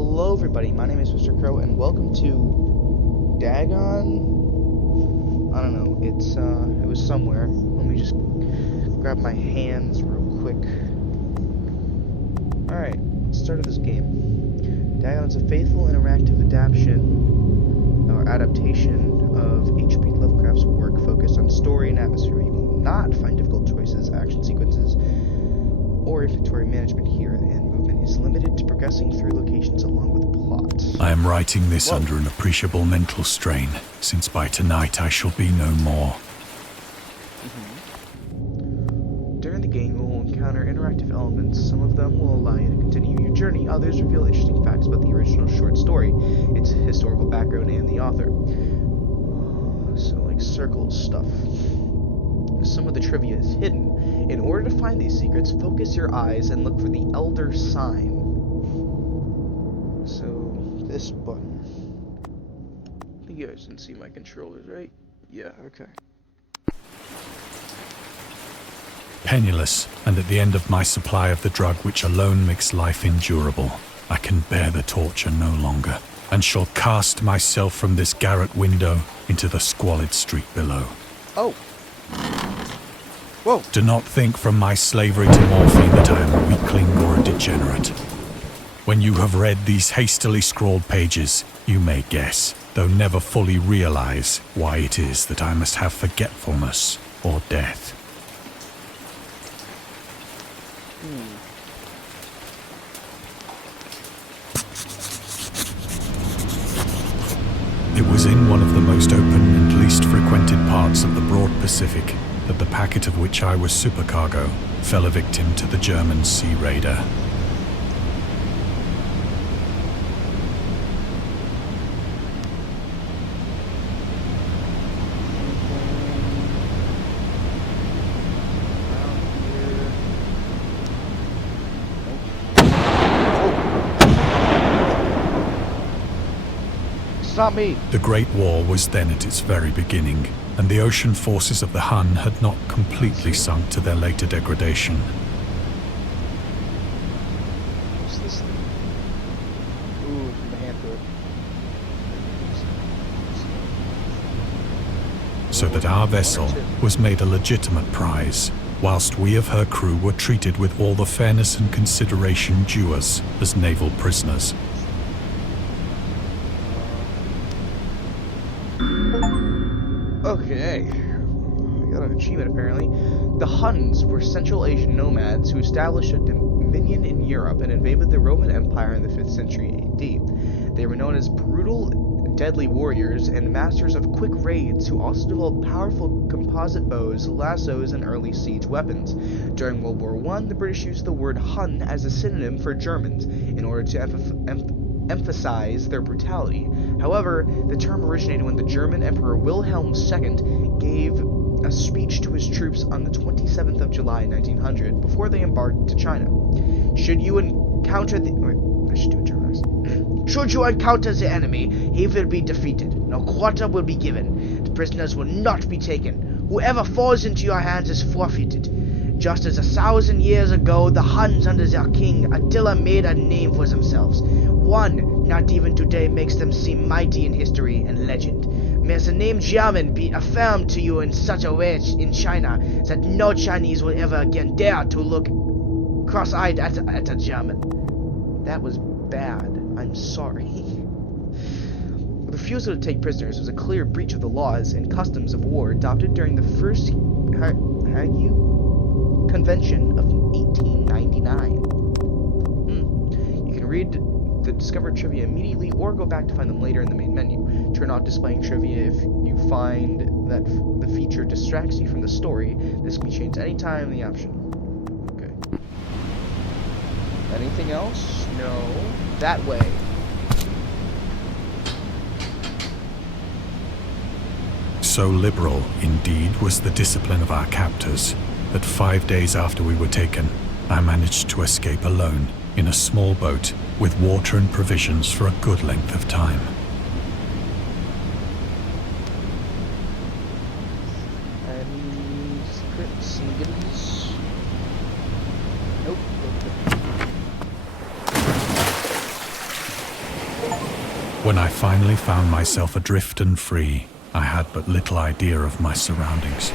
Hello everybody, my name is MrCrow and welcome to Dagon. I don't know, it was somewhere. Let me just grab my hands real quick. Alright, start of this game. Dagon is a faithful interactive adaptation of H.P. Lovecraft's work focused on story and atmosphere. You will not find difficult choices, action sequences, or inventory management here, and movement is limited to progressing through locations along with plot. I am writing this under an appreciable mental strain, since by tonight I shall be no more. During the game, you will encounter interactive elements. Some of them will allow you to continue your journey, others reveal interesting facts about the original short story, its historical background, and the author. So, like, circle stuff. Some of the trivia is hidden. In order to find these secrets, focus your eyes and look for the Elder Sign. So, this button. I think you guys can see my controllers, right? Yeah, okay. Penniless, and at the end of my supply of the drug which alone makes life endurable, I can bear the torture no longer, and shall cast myself from this garret window into the squalid street below. Oh. Whoa. Do not think from my slavery to morphine that I am a weakling or a degenerate. When you have read these hastily scrawled pages, you may guess, though never fully realize, why it is that I must have forgetfulness or death. It was in one of the most open and least frequented parts of the broad Pacific that the packet of which I was supercargo fell a victim to the German sea raider. Not me. The Great War was then at its very beginning, and the ocean forces of the Hun had not completely sunk to their later degradation. What's this thing? Ooh, my hand through it. So that our vessel was made a legitimate prize, whilst we of her crew were treated with all the fairness and consideration due us as naval prisoners. Okay, we got an achievement apparently. The Huns were Central Asian nomads who established a dominion in Europe and invaded the Roman Empire in the 5th century AD. They were known as brutal, deadly warriors and masters of quick raids who also developed powerful composite bows, lassos, and early siege weapons. During World War I, the British used the word Hun as a synonym for Germans in order to emphasize their brutality. However, the term originated when the German Emperor Wilhelm II gave a speech to his troops on the 27th of July 1900 before they embarked to China. Should you encounter the... I should do a German accent. Should you encounter the enemy, he will be defeated. No quarter will be given. The prisoners will not be taken. Whoever falls into your hands is forfeited. Just as 1,000 years ago, the Huns under their king Attila made a name for themselves. One, not even today, makes them seem mighty in history and legend. May the name German be affirmed to you in such a way in China that no Chinese will ever again dare to look cross-eyed at a German. That was bad. I'm sorry. The refusal to take prisoners was a clear breach of the laws and customs of war adopted during the First Hague Convention of 1899. You can read the discovered trivia immediately or go back to find them later in the main menu. Turn off displaying trivia if you find that the feature distracts you from the story. This can be changed anytime in the option. Okay. Anything else? No. That way. So liberal, indeed, was the discipline of our captors, that 5 days after we were taken, I managed to escape alone in a small boat with water and provisions for a good length of time. Any secrets and goodies? Nope. When I finally found myself adrift and free, I had but little idea of my surroundings.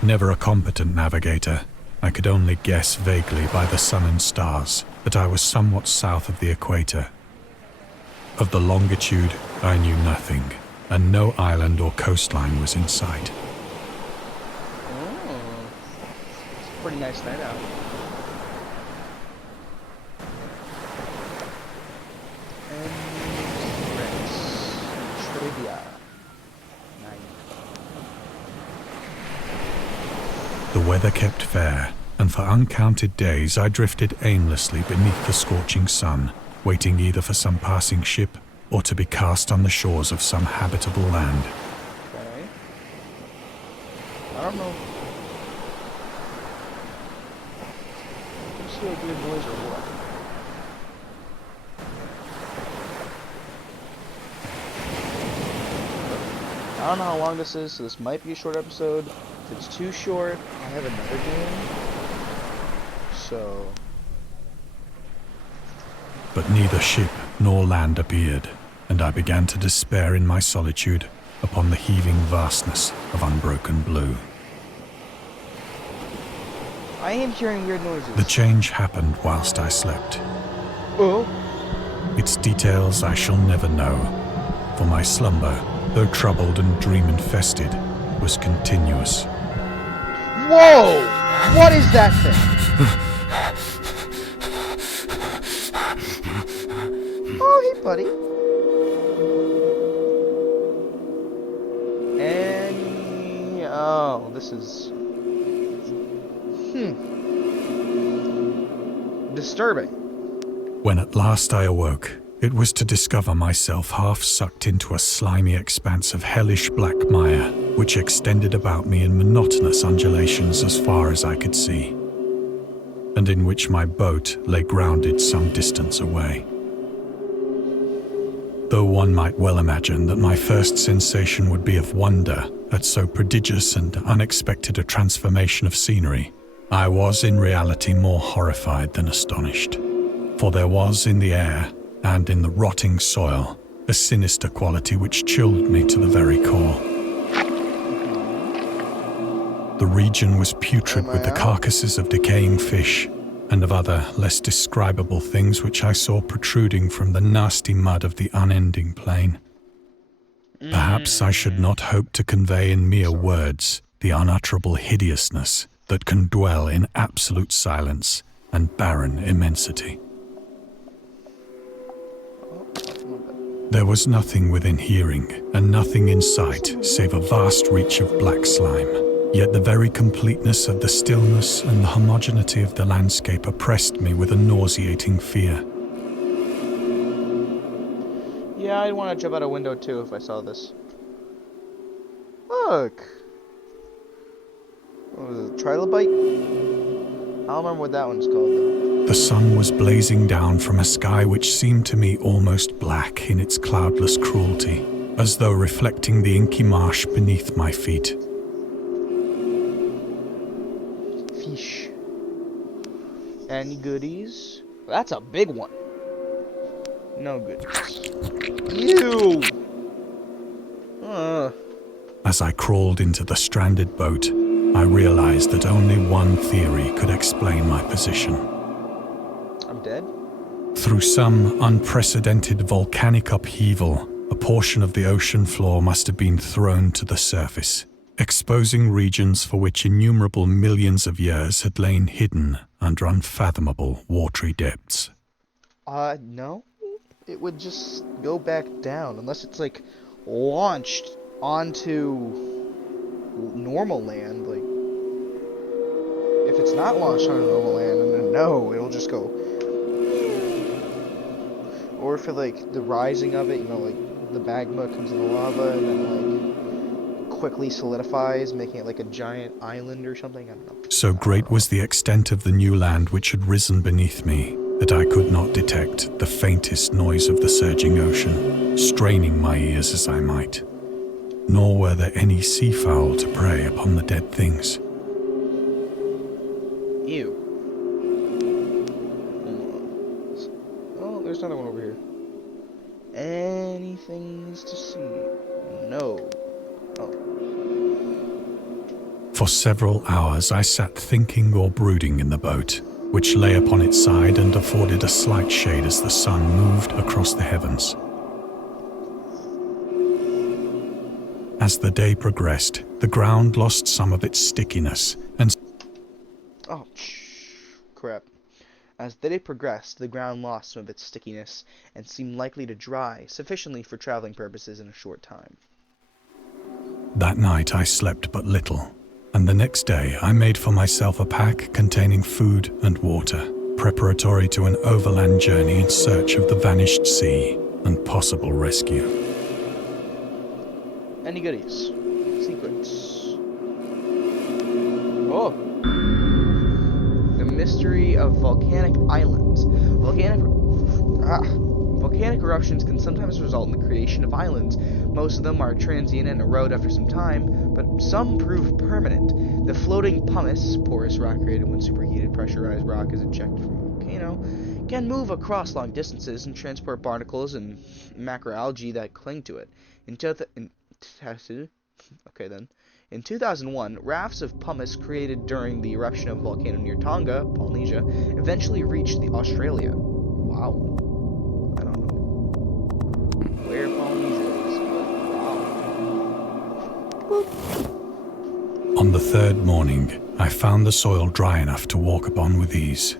Never a competent navigator, I could only guess vaguely by the sun and stars that I was somewhat south of the equator. Of the longitude, I knew nothing, and no island or coastline was in sight. Oh, it's a pretty nice night out. Trivia. The weather kept fair, and for uncounted days I drifted aimlessly beneath the scorching sun, waiting either for some passing ship or to be cast on the shores of some habitable land. Okay. I don't know. Did you see a weird noise or what? I don't know how long this is, so this might be a short episode. If it's too short, I have another game. So... But neither ship nor land appeared, and I began to despair in my solitude upon the heaving vastness of unbroken blue. I am hearing weird noises. The change happened whilst I slept. Oh? Its details I shall never know, for my slumber, though troubled and dream-infested, was continuous. Whoa! What is that thing? Oh, hey, buddy. Oh, this is... disturbing. When at last I awoke, it was to discover myself half sucked into a slimy expanse of hellish black mire, which extended about me in monotonous undulations as far as I could see, and in which my boat lay grounded some distance away. Though one might well imagine that my first sensation would be of wonder at so prodigious and unexpected a transformation of scenery, I was in reality more horrified than astonished, for there was in the air and in the rotting soil a sinister quality which chilled me to the very core. The region was putrid with the carcasses of decaying fish and of other less describable things which I saw protruding from the nasty mud of the unending plain. Perhaps I should not hope to convey in mere words the unutterable hideousness that can dwell in absolute silence and barren immensity. There was nothing within hearing and nothing in sight save a vast reach of black slime. Yet the very completeness of the stillness and the homogeneity of the landscape oppressed me with a nauseating fear. Yeah, I'd want to jump out a window too if I saw this. Look! What was it, trilobite? I don't remember what that one's called though. The sun was blazing down from a sky which seemed to me almost black in its cloudless cruelty, as though reflecting the inky marsh beneath my feet. Fish. Any goodies? That's a big one. No goodies. Ew! As I crawled into the stranded boat, I realized that only one theory could explain my position. I'm dead? Through some unprecedented volcanic upheaval, a portion of the ocean floor must have been thrown to the surface, exposing regions for which innumerable millions of years had lain hidden under unfathomable watery depths. No. It would just go back down, unless it's, like, launched onto normal land. Like, if it's not launched onto normal land, then no, it'll just go. Or if it, like, the rising of it, you know, like, the magma comes in the lava and then, like, quickly solidifies, making it like a giant island or something. I don't know. So great was the extent of the new land which had risen beneath me that I could not detect the faintest noise of the surging ocean, straining my ears as I might. Nor were there any seafowl to prey upon the dead things. Ew. Oh, there's another one over here. any things to see? No. Oh. For several hours I sat thinking or brooding in the boat, which lay upon its side and afforded a slight shade as the sun moved across the heavens. As the day progressed, the ground lost some of its stickiness and... Oh, crap. As the day progressed, the ground lost some of its stickiness and seemed likely to dry sufficiently for traveling purposes in a short time. That night I slept but little, and the next day I made for myself a pack containing food and water, preparatory to an overland journey in search of the vanished sea and possible rescue. Any goodies? Secrets. Oh! The mystery of volcanic islands. Volcanic eruptions can sometimes result in the creation of islands. Most of them are transient and erode after some time, but some prove permanent. The floating pumice, porous rock created when superheated pressurized rock is ejected from a volcano, can move across long distances and transport barnacles and macroalgae that cling to it. In 2001, rafts of pumice created during the eruption of a volcano near Tonga, Polynesia, eventually reached Australia. Wow. I don't know where Polynesia is, but wow. On the third morning, I found the soil dry enough to walk upon with ease.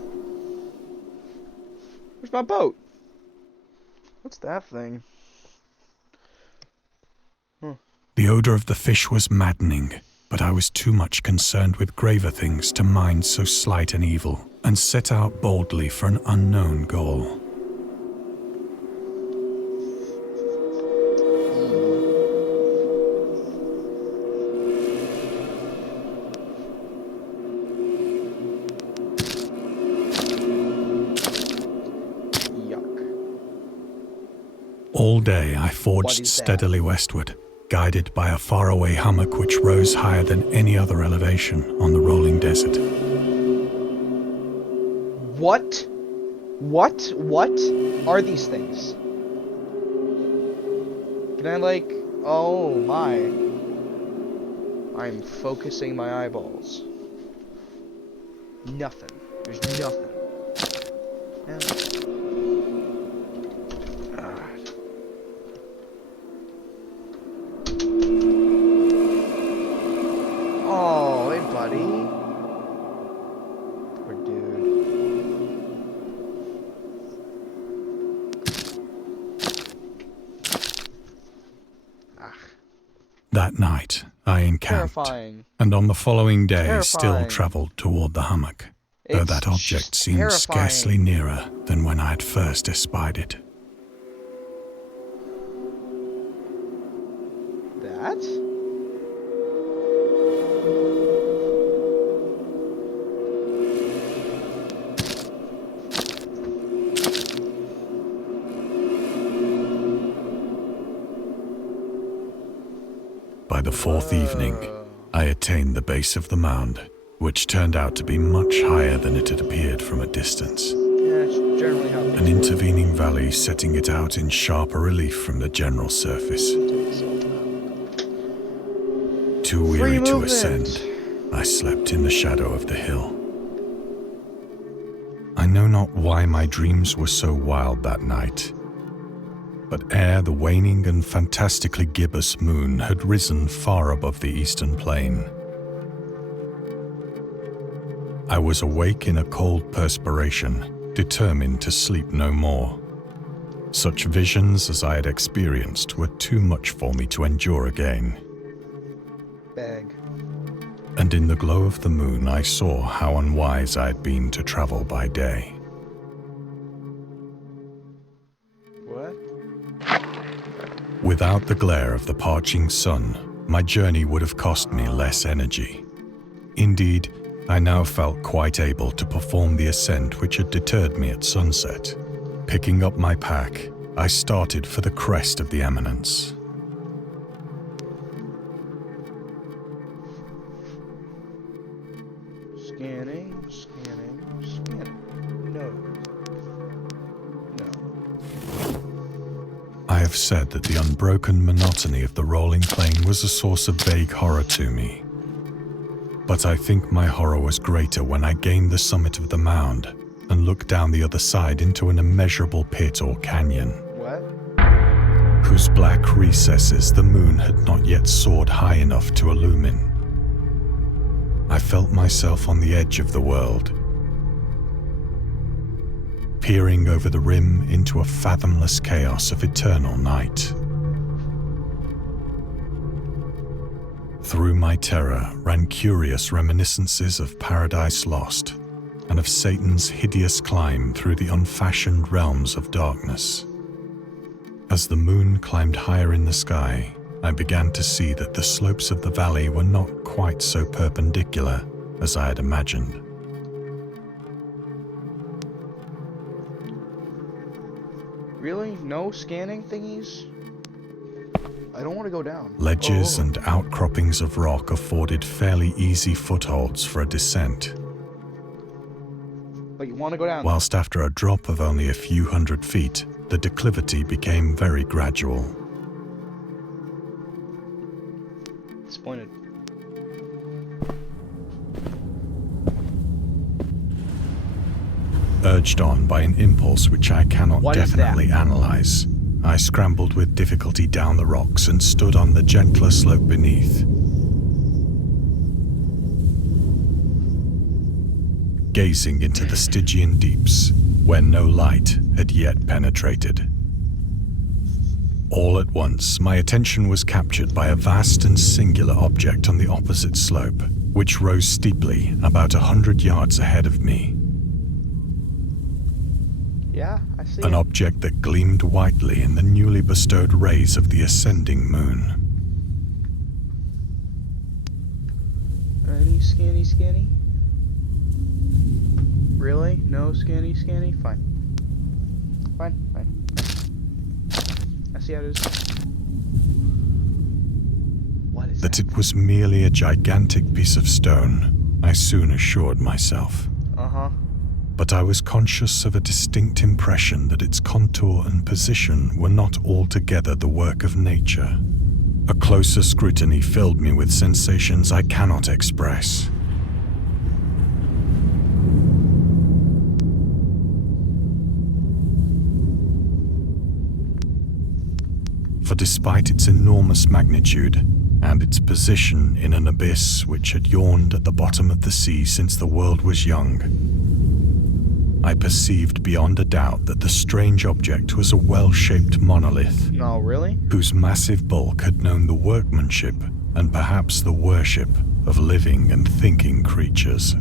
Where's my boat? What's that thing? The odor of the fish was maddening, but I was too much concerned with graver things to mind so slight an evil, and set out boldly for an unknown goal. Yuck. All day I forged steadily westward, guided by a faraway hummock which rose higher than any other elevation on the rolling desert. What are these things? Can I, like... Oh, my. I'm focusing my eyeballs. Nothing. There's nothing. Yeah. Oh, hey, buddy. Poor dude. That night, I encamped, Terrifying. and on the following day Terrifying. still travelled toward the hummock, though It's that object seemed terrifying. scarcely nearer than when I had first espied it. That? By the fourth evening, I attained the base of the mound, which turned out to be much higher than it had appeared from a distance. Yeah, it's generally how An intervening valley setting it out in sharper relief from the general surface. Too weary to ascend, I slept in the shadow of the hill. I know not why my dreams were so wild that night, but ere the waning and fantastically gibbous moon had risen far above the eastern plain, I was awake in a cold perspiration, determined to sleep no more. Such visions as I had experienced were too much for me to endure again. Bag. And in the glow of the moon I saw how unwise I had been to travel by day. What? Without the glare of the parching sun, my journey would have cost me less energy. Indeed, I now felt quite able to perform the ascent which had deterred me at sunset. Picking up my pack, I started for the crest of the eminence. Scanning. No. I have said that the unbroken monotony of the rolling plain was a source of vague horror to me. But I think my horror was greater when I gained the summit of the mound and looked down the other side into an immeasurable pit or canyon, What? whose black recesses the moon had not yet soared high enough to illumine. I felt myself on the edge of the world, peering over the rim into a fathomless chaos of eternal night. Through my terror ran curious reminiscences of Paradise Lost and of Satan's hideous climb through the unfashioned realms of darkness. As the moon climbed higher in the sky, I began to see that the slopes of the valley were not quite so perpendicular as I had imagined. Really? No scanning thingies? I don't want to go down. Ledges and outcroppings of rock afforded fairly easy footholds for a descent, But you want to go down? whilst after a drop of only a few hundred feet, the declivity became very gradual. Disappointed. Urged on by an impulse which I cannot What is that? definitely analyze, I scrambled with difficulty down the rocks and stood on the gentler slope beneath. Gazing into the Stygian deeps, where no light had yet penetrated. All at once, my attention was captured by a vast and singular object on the opposite slope, which rose steeply about 100 yards ahead of me. Yeah, I see An it. object that gleamed whitely in the newly bestowed rays of the ascending moon. Any scanny? Really? No scanny? Fine. Fine. I see how it is. What is that? That it was merely a gigantic piece of stone, I soon assured myself. Uh-huh. But I was conscious of a distinct impression that its contour and position were not altogether the work of nature. A closer scrutiny filled me with sensations I cannot express. For despite its enormous magnitude and its position in an abyss which had yawned at the bottom of the sea since the world was young, I perceived beyond a doubt that the strange object was a well-shaped monolith, No, really? whose massive bulk had known the workmanship and perhaps the worship of living and thinking creatures.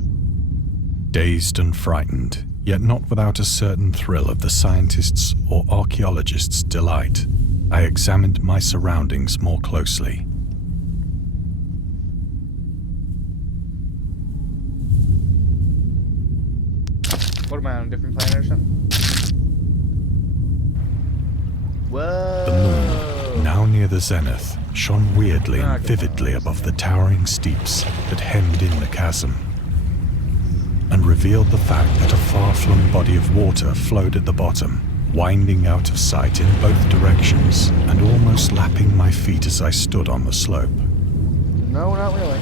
Dazed and frightened, yet not without a certain thrill of the scientist's or archaeologist's delight, I examined my surroundings more closely. What am I on a different planet or something? Whoa! The moon, now near the zenith, shone weirdly Ah, and good vividly one. above the towering steeps that hemmed in the chasm, and revealed the fact that a far-flung body of water flowed at the bottom, winding out of sight in both directions and almost lapping my feet as I stood on the slope. No, not really.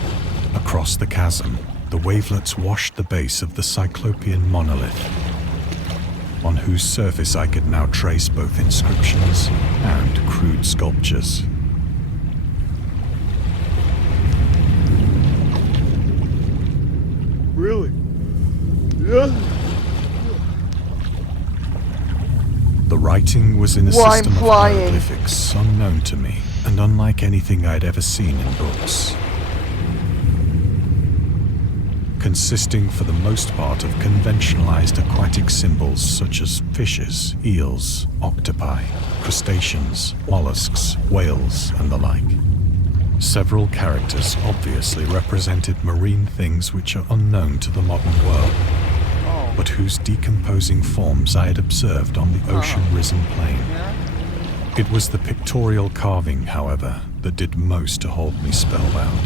Across the chasm, the wavelets washed the base of the Cyclopean monolith, on whose surface I could now trace both inscriptions and crude sculptures. Really? Yeah. The writing was in a Well, I'm system of flying. hieroglyphics unknown to me and unlike anything I'd ever seen in books. Consisting for the most part of conventionalized aquatic symbols such as fishes, eels, octopi, crustaceans, mollusks, whales, and the like. Several characters obviously represented marine things which are unknown to the modern world, Oh. but whose decomposing forms I had observed on the ocean-risen plain. Yeah? It was the pictorial carving, however, that did most to hold me spellbound.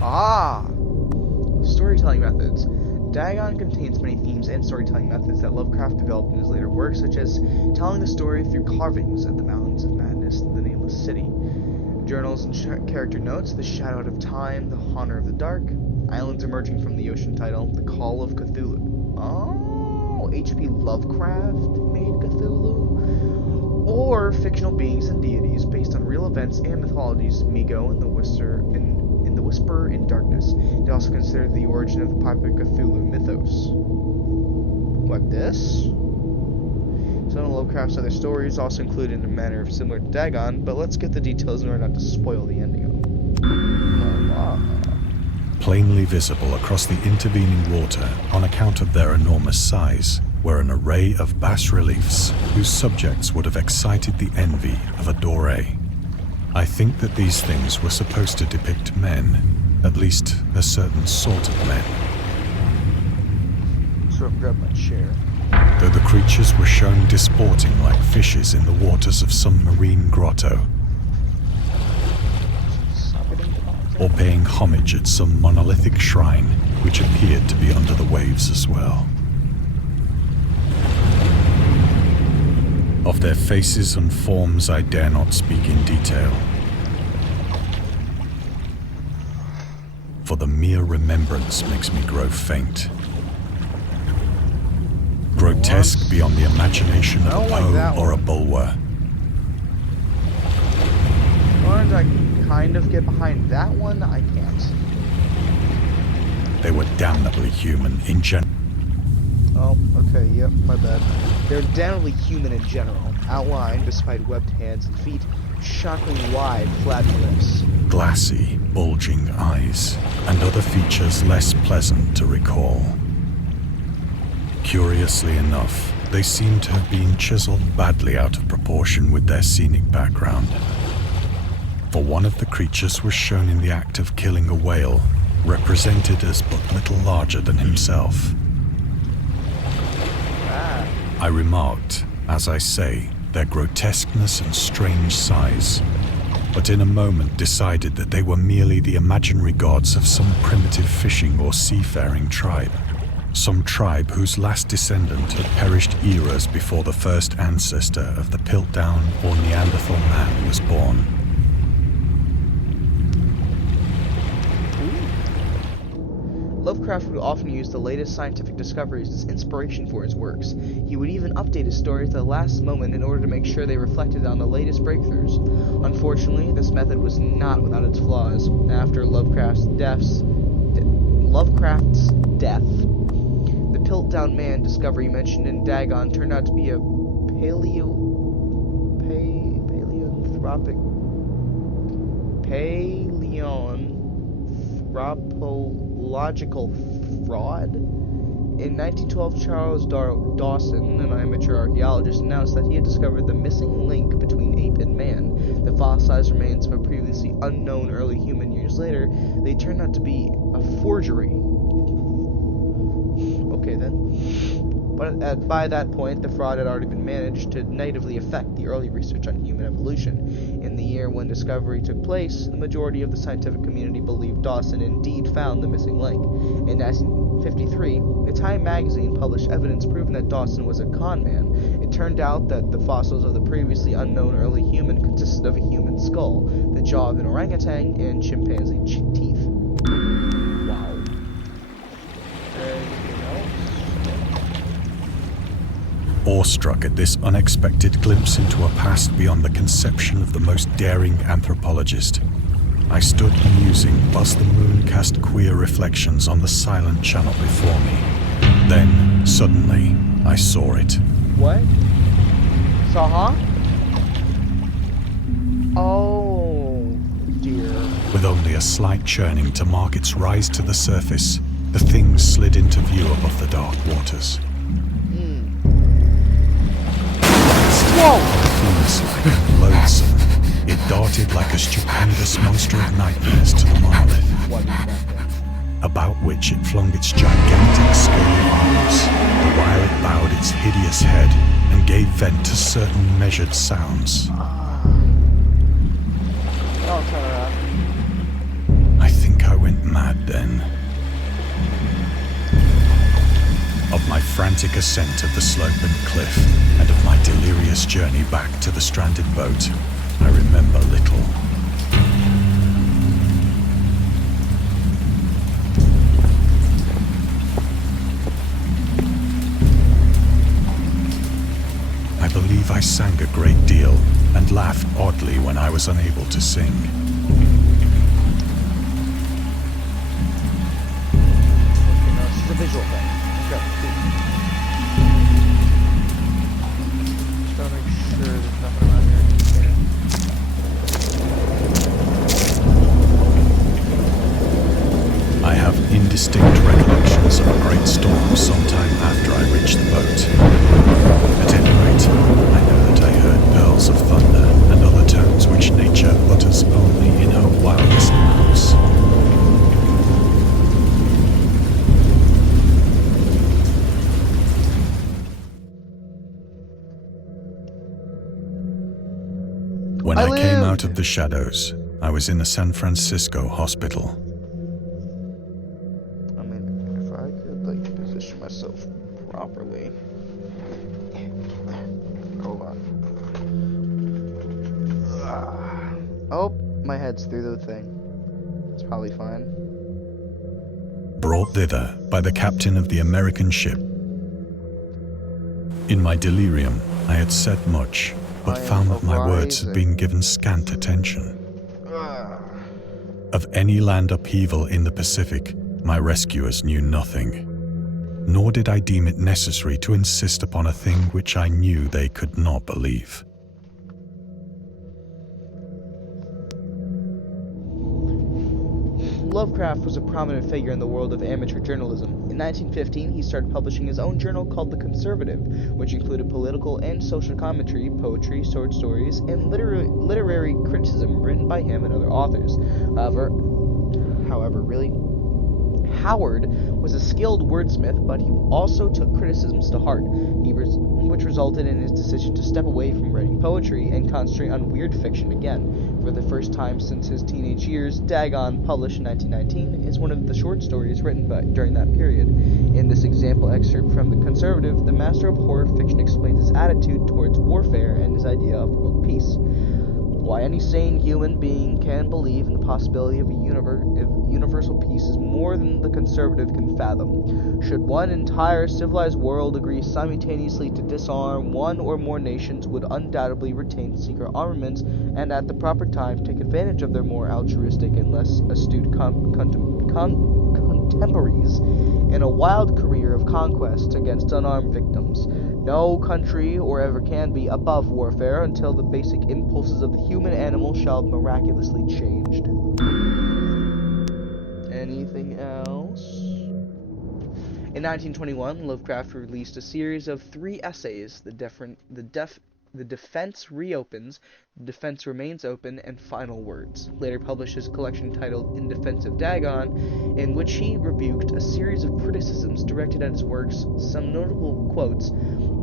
Ah! Storytelling methods. Dagon contains many themes and storytelling methods that Lovecraft developed in his later works, such as telling the story through carvings at the Mountains of Madness in the Nameless City, journals and character notes, The Shadow Out of Time, The Haunter of the Dark, islands emerging from the ocean title, The Call of Cthulhu. Oh, H.P. Lovecraft made Cthulhu? Or fictional beings and deities based on real events and mythologies, Migo and the Whisper in Darkness. They also considered the origin of the popular Cthulhu mythos. What, this? Some of Lovecraft's other stories also included in a manner similar to Dagon, but let's get the details in order not to spoil the ending of them. Plainly visible across the intervening water on account of their enormous size were an array of bas-reliefs whose subjects would have excited the envy of a doré. I think that these things were supposed to depict men, at least a certain sort of men. So I'll grab my chair. Though the creatures were shown disporting like fishes in the waters of some marine grotto, or paying homage at some monolithic shrine which appeared to be under the waves as well. Of their faces and forms I dare not speak in detail, for the mere remembrance makes me grow faint. Grotesque beyond the imagination of a Poe or a Bulwer. Orange, I kind of get behind that one. I can't. They were damnably human in general. Oh, okay, yep, my bad. They're damnably human in general, outlined, despite webbed hands and feet, shockingly wide, flabby lips. Glassy, bulging eyes, and other features less pleasant to recall. Curiously enough, they seem to have been chiseled badly out of proportion with their scenic background. For one of the creatures was shown in the act of killing a whale, represented as but little larger than himself. I remarked, as I say, their grotesqueness and strange size, but in a moment decided that they were merely the imaginary gods of some primitive fishing or seafaring tribe. Some tribe whose last descendant had perished eras before the first ancestor of the Piltdown or Neanderthal man was born. Lovecraft would often use the latest scientific discoveries as inspiration for his works. He would even update his stories at the last moment in order to make sure they reflected on the latest breakthroughs. Unfortunately, this method was not without its flaws. After Lovecraft's death, the Piltdown Man discovery mentioned in Dagon turned out to be a paleontological fraud. In 1912, Charles Dawson, an amateur archaeologist, announced that he had discovered the missing link between ape and man. The fossilized remains of a previously unknown early human. Years later, they turned out to be a forgery. Okay then. But by that point, the fraud had already been managed to negatively affect the early research on human evolution. In the year when discovery took place, the majority of the scientific community believed Dawson indeed found the missing link. In 1953, Time magazine published evidence proving that Dawson was a con man. It turned out that the fossils of the previously unknown early human consisted of a human skull, the jaw of an orangutan, and chimpanzee teeth. Wow. Awestruck at this unexpected glimpse into a past beyond the conception of the most daring anthropologist, I stood musing whilst the moon cast queer reflections on the silent channel before me. Then, suddenly, I saw it. What? Saw? Oh, dear. With only a slight churning to mark its rise to the surface, the thing slid into view above the dark waters. Whoa! Fiend-like and loathsome, it darted like a stupendous monster of nightmares to the monolith, about which it flung its gigantic scaly arms, the while it bowed its hideous head and gave vent to certain measured sounds. Don't turn around. I think I went mad then. of my frantic ascent of the sloping cliff and of my delirious journey back to the stranded boat, I remember little. I believe I sang a great deal and laughed oddly when I was unable to sing. This is a visual thing. Okay, cool. Just gotta make sure there's nothing around here. I have indistinct recollections of a great storm sometime after I reached the boat. At any rate, I know that I heard pearls of thunder and other tones which nature utters only in her wildest moods. When I came out of the shadows, I was in a San Francisco hospital. I mean, if I could, like, position myself properly. Hold on. Oh, my head's through the thing. It's probably fine. Brought thither by the captain of the American ship. In my delirium, I had said much, but found that my words had been given scant attention. Of any land upheaval in the Pacific, my rescuers knew nothing. Nor did I deem it necessary to insist upon a thing which I knew they could not believe. Lovecraft was a prominent figure in the world of amateur journalism. In 1915, he started publishing his own journal called The Conservative, which included political and social commentary, poetry, short stories, and literary criticism written by him and other authors. However, Howard was a skilled wordsmith, but he also took criticisms to heart, which resulted in his decision to step away from writing poetry and concentrate on weird fiction again. For the first time since his teenage years, Dagon, published in 1919, is one of the short stories written during that period. In this example excerpt from The Conservative, the master of horror fiction explains his attitude towards warfare and his idea of world peace. Why any sane human being can believe in the possibility of a universal peace is more than the conservative can fathom. Should one entire civilized world agree simultaneously to disarm, one or more nations would undoubtedly retain secret armaments and at the proper time take advantage of their more altruistic and less astute contemporaries in a wild career of conquest against unarmed victims. No country, or ever can be, above warfare until the basic impulses of the human animal shall have miraculously changed. Anything else? In 1921, Lovecraft released a series of 3 essays, The Defense Reopens, The Defense Remains Open, and Final Words. Later published his collection titled In Defense of Dagon, in which he rebuked a series of criticisms directed at his works. Some notable quotes: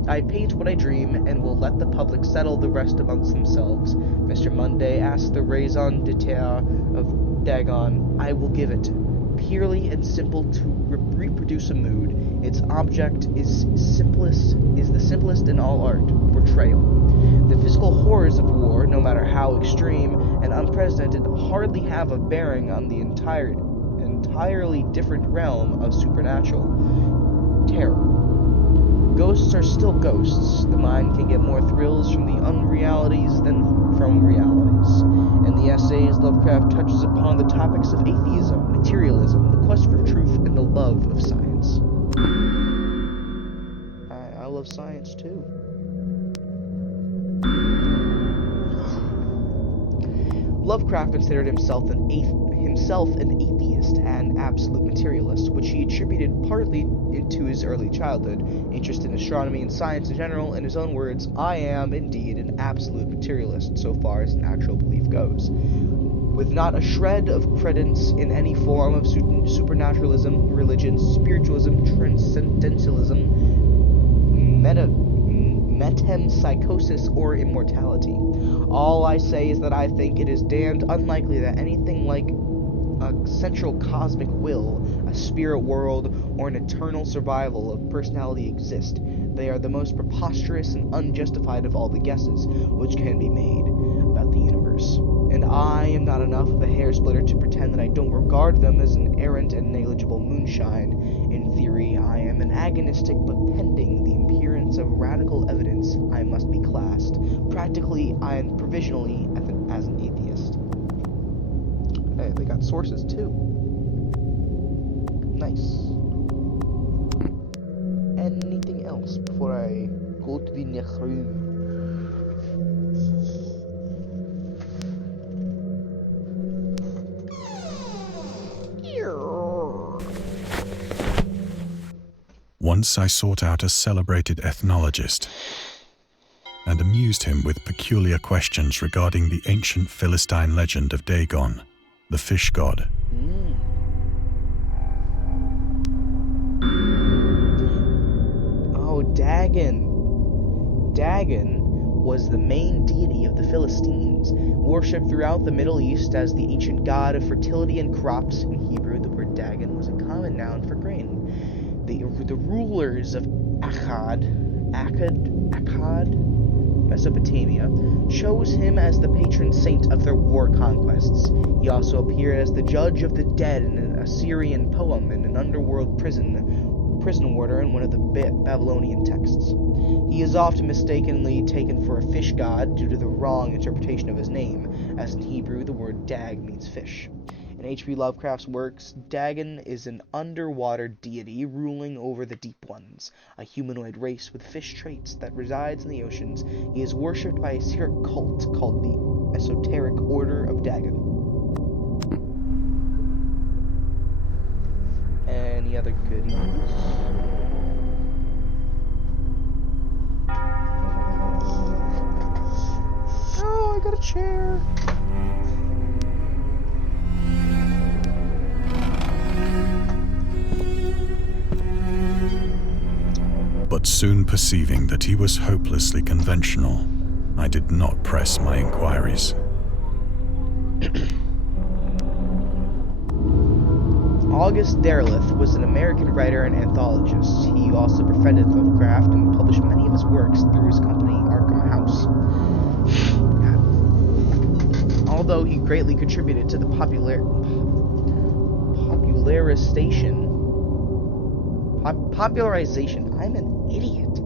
"I paint what I dream, and will let the public settle the rest amongst themselves. Mr. Monday asked the raison d'etre of Dagon. I will give it. Purely and simple to reproduce a mood. Its object is the simplest in all art, portrayal. The physical horrors of war, no matter how extreme and unprecedented, hardly have a bearing on the entirely different realm of supernatural terror. Ghosts are still ghosts. The mind can get more thrills from the unrealities than from realities. In the essays, Lovecraft touches upon the topics of atheism, materialism, the quest for truth, and the love of science." I love science too. Lovecraft considered himself an atheist and absolute materialist, which he attributed partly to his early childhood, interest in astronomy and science in general. In his own words, "I am indeed an absolute materialist so far as an actual belief goes, with not a shred of credence in any form of supernaturalism, religion, spiritualism, transcendentalism, metempsychosis, or immortality. All I say is that I think it is damned unlikely that anything like a central cosmic will, a spirit world, or an eternal survival of personality exist, they are the most preposterous and unjustified of all the guesses which can be made about the universe. And I am not enough of a hair-splitter to pretend that I don't regard them as an errant and negligible moonshine. In theory, I am an agonistic, but pending the appearance of radical evidence, I must be classed, practically and provisionally, as an atheist. Hey, they got sources too. Nice. Anything else before I go to the next room? Once I sought out a celebrated ethnologist and amused him with peculiar questions regarding the ancient Philistine legend of Dagon, the fish god. Oh, Dagon. Dagon was the main deity of the Philistines, worshipped throughout the Middle East as the ancient god of fertility and crops. In Hebrew, the word Dagon was a common noun for grain. The rulers of Akkad, Mesopotamia, chose him as the patron saint of their war conquests. He also appeared as the judge of the dead in an Assyrian poem and an underworld prison warder in one of the Babylonian texts. He is often mistakenly taken for a fish god due to the wrong interpretation of his name, as in Hebrew the word dag means fish. In H.P. Lovecraft's works, Dagon is an underwater deity ruling over the deep ones, a humanoid race with fish traits that resides in the oceans. He is worshipped by a secret cult called the Esoteric Order of Dagon. Any other goodies? Oh, I got a chair. But soon perceiving that he was hopelessly conventional, I did not press my inquiries. August Derleth was an American writer and anthologist. He also befriended Lovecraft and published many of his works through his company Arkham House. Although he greatly contributed to the popularization. I'm an idiot.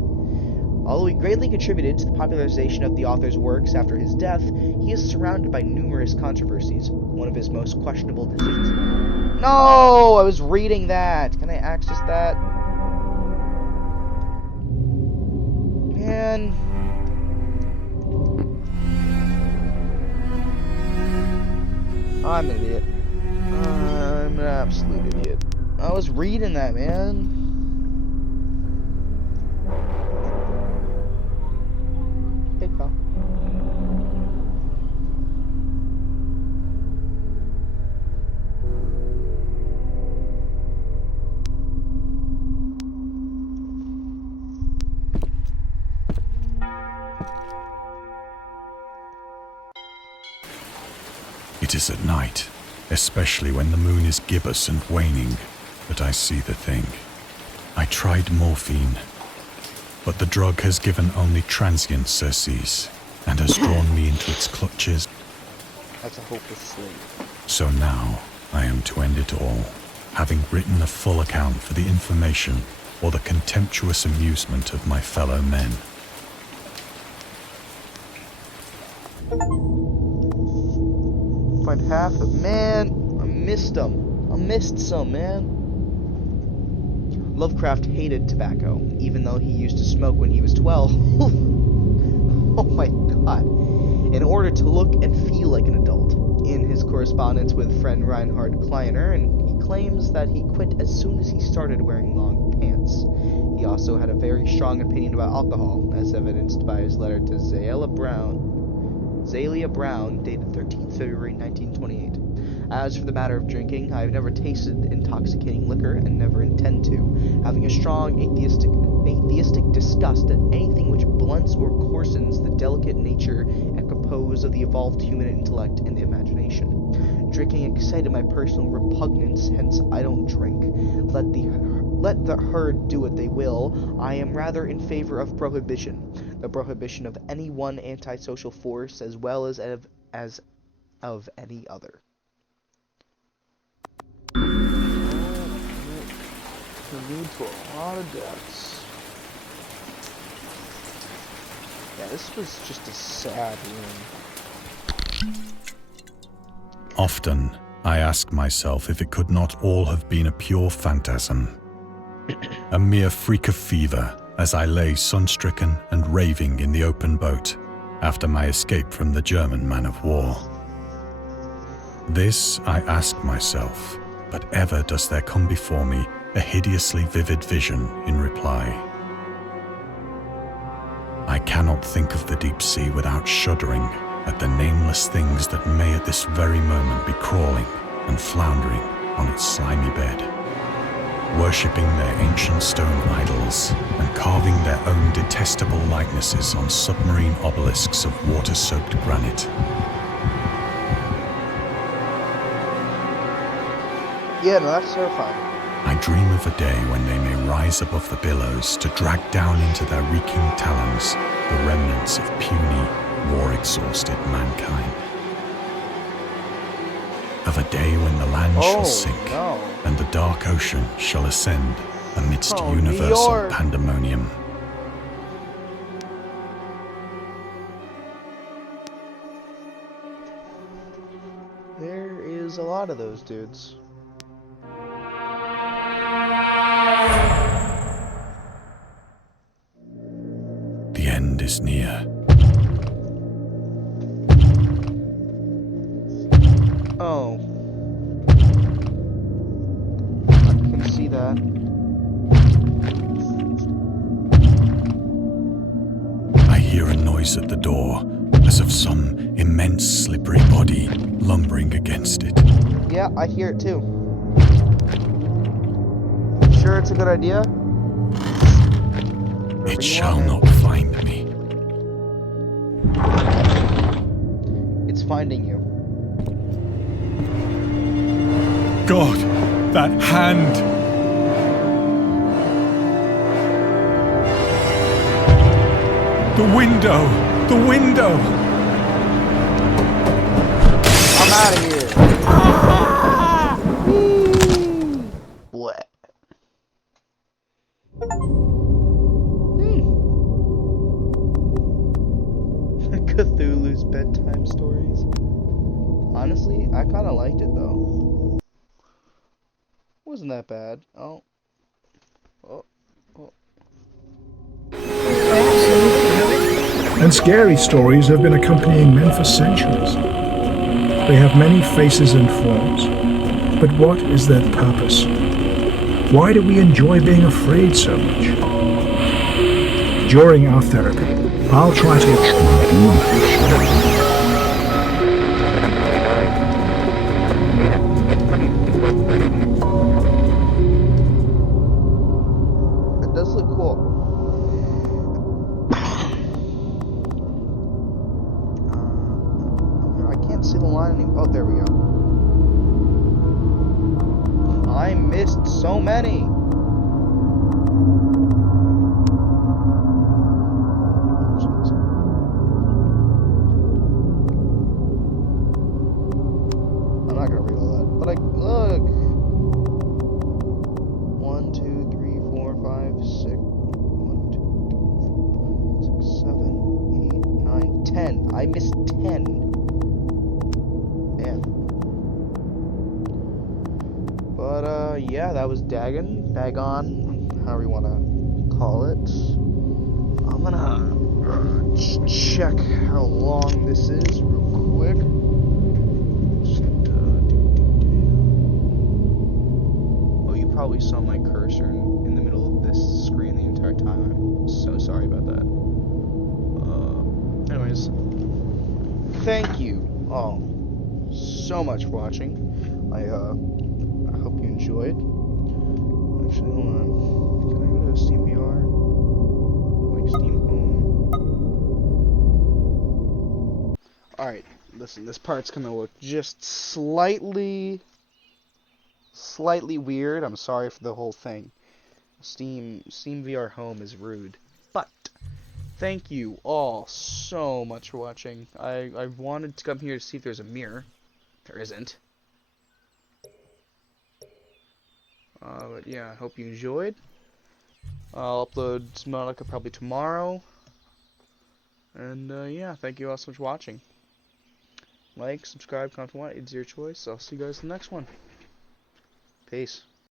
Although he greatly contributed to the popularization of the author's works after his death, he is surrounded by numerous controversies. One of his most questionable decisions. No! I was reading that! Can I access that? Man. I'm an idiot. I'm an absolute idiot. I was reading that, man. Hey, pal. It is at night, especially when the moon is gibbous and waning, that I see the thing. I tried morphine, but the drug has given only transient surcease and has drawn me into its clutches. That's a hopeless sleep. So now I am to end it all, having written a full account for the information or the contemptuous amusement of my fellow men. Find half of man. I missed them. I missed some, man. Lovecraft hated tobacco, even though he used to smoke when he was 12. Oh my god. In order to look and feel like an adult. In his correspondence with friend Reinhard Kleiner, and he claims that he quit as soon as he started wearing long pants. He also had a very strong opinion about alcohol, as evidenced by his letter to Zalia Brown, dated 13th February 1928. As for the matter of drinking, I have never tasted intoxicating liquor and never intend to, having a strong atheistic disgust at anything which blunts or coarsens the delicate nature and compose of the evolved human intellect and the imagination. Drinking excited my personal repugnance, hence I don't drink. Let the herd do what they will. I am rather in favor of prohibition. The prohibition of any one antisocial force as well as of any other. Lead to a lot of deaths. Yeah, this was just a sad room. Often, I ask myself if it could not all have been a pure phantasm. A mere freak of fever as I lay sun-stricken and raving in the open boat after my escape from the German man of war. This I ask myself, but ever does there come before me a hideously vivid vision in reply. I cannot think of the deep sea without shuddering at the nameless things that may at this very moment be crawling and floundering on its slimy bed, worshipping their ancient stone idols and carving their own detestable likenesses on submarine obelisks of water-soaked granite. Yeah, no, that's terrifying. I dream of a day when they may rise above the billows to drag down into their reeking talons the remnants of puny, war-exhausted mankind. Of a day when the land shall sink and the dark ocean shall ascend amidst universal pandemonium. There is a lot of those dudes. The end is near. Oh. I can see that. I hear a noise at the door, as of some immense slippery body lumbering against it. Yeah, I hear it too. Sure it's a good idea? It shall not find me. It's finding you. God, that hand! The window! The window! I'm out of here. What? Cthulhu's bedtime stories. Honestly, I kind of liked it though. Wasn't that bad. Oh. And scary stories have been accompanying men for centuries. They have many faces and forms. But what is their purpose? Why do we enjoy being afraid so much? During our therapy, I'll try to It does look cool. I can't see the line anymore. Oh, there we go. I missed so many. I'm not gonna read all that, but look. 1, 2, 3, 4, 5, 6. 1, 2, 3, 4, 5, 6, 7, 8, 9, 10. I missed 10. Damn. But yeah, that was Dagon, however you want to call it. I'm gonna check how long this is real quick. Oh, you probably saw my cursor in the middle of this screen the entire time. I'm so sorry about that. Anyways, thank you all so much for watching. I hope you enjoyed. Actually, hold on. Can I go to SteamVR? Like Steam Home. Alright, listen, this part's gonna look just slightly weird. I'm sorry for the whole thing. Steam VR Home is rude. But thank you all so much for watching. I wanted to come here to see if there's a mirror. There isn't. But yeah, I hope you enjoyed. I'll upload Subnautica probably tomorrow. And yeah, thank you all so much for watching. Like, subscribe, comment, it's your choice. I'll see you guys in the next one. Peace.